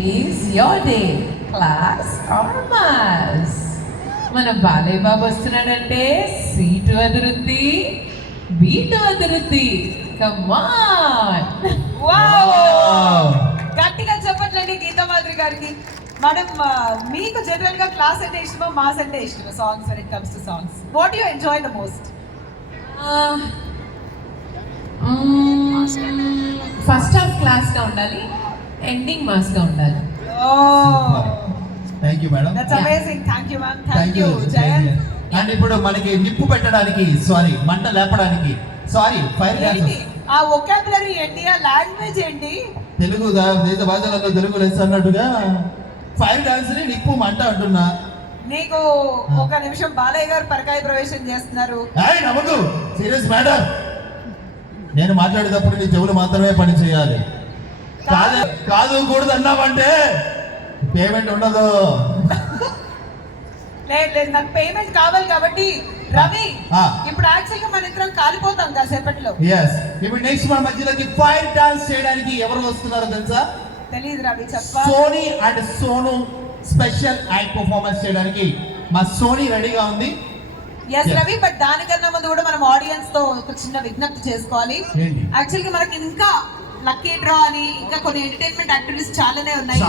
Is your day class or mass? మన Balayya Babu వస్తున్నాడంటే seat అదురుద్ది, beat అదురుద్ది. కమాన్! గట్టిగా చెప్పట్లండి గీతా మాధురి గారికి. మేడం, మీకు జనరల్ గా క్లాస్ అంటే ఇష్టమా, మాస్ అంటే ఇష్టమా? Songs when it comes to songs, what do you enjoy the most? First half క్లాస్గా ఉండాలి, ఎండింగ్ మాస్గా ఉండాలి. Thank you madam. That's amazing. Thank you ma'am. Thank you Jayan. And ఇప్పుడు మనకి నిప్పు పెట్టడానికి మంట లేపడానికి ఫైర్ ఏంటి ఆ వొకాబులరీ ఏంటి, ఆ లాంగ్వేజ్ ఏంటి? తెలుగు దేశ భాషలలో తెలుగు లెస్ అన్నట్టుగా ఫైర్ డాన్స్ ని నిప్పు మంట అంటున్నా. నీకు ఒక నిమిషం బాలయ్య గారు పరకాయ ప్రవేశం చేస్తున్నారు. నమ్మకు సీరియస్ మేడం, నేను మాట్లాడేటప్పుడు నీ చెవులు మాత్రమే పని చేయాలి. కాదు కూడదు అన్నావంటే పేమెంట్ ఉండదు. లేదు, నాకు పేమెంట్ కావాలి కాబట్టి రవి, ఇప్పుడు యాక్చువల్ గా మన ఇద్దరం కాలిపోతాం కాసేపట్లో. ఇప్పుడు నెక్స్ట్ మన మధ్యలోకి ఫైర్ డాన్స్ చేయడానికి ఎవరు వస్తున్నారో తెలుసా? తెలియదు రవి, చెప్పా. Soni and Sonu special act performance చేయడానికి మా సోనీ రెడీగా ఉంది. ఎస్ రవి, బట్ దానికన్నా ముందు కూడా మనం ఆడియన్స్ తో ఒక చిన్న విజ్ఞప్తి చేసుకోవాలి. యాక్చువల్ గా మనకి ఇంకా లక్కీ డ్రా అని ఇంకా కొన్ని ఎంటర్టైన్మెంట్ యాక్టివిటీస్ చాలానే ఉన్నాయి.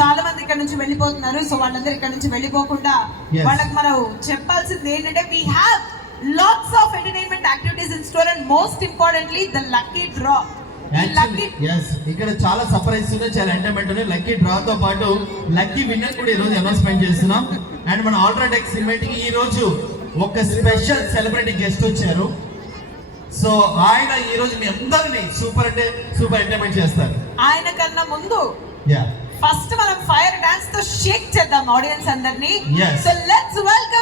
చాలా మంది ఇక్కడ నుంచి వెళ్ళిపోతున్నారు. సో వాళ్ళందరూ ఇక్కడ నుంచి వెళ్ళిపోకుండా వాళ్ళకి మనం చెప్పాల్సింది ఏంటంటే we have lots of entertainment activities in store and most importantly the lucky draw. ఇక్కడ చాలా సర్ప్రైజ్ ఉన్నాయి, చాలా ఎంటర్టైన్మెంట్ ఉన్నాయి. లక్కీ డ్రా తో పాటు లక్కీ విన్నర్ కూడా ఈ రోజు అనౌన్స్మెంట్ చేస్తున్నాం. అండ్ మన ఆల్ట్రాటెక్ సిమెంట్ కి ఈ రోజు ఒక స్పెషల్ సెలబ్రిటీ గెస్ట్ వచ్చారు. సో ఆయన ఈ రోజు మీ అందరినీ సూపర్ ఎంటర్టైన్మెంట్ చేస్తారు. ఆయన కన్నా ముందు ఫస్ట్ మనం ఫైర్ డాన్స్ తో షేక్ చేద్దాం ఆడియన్స్ అందరినీ. So let's welcome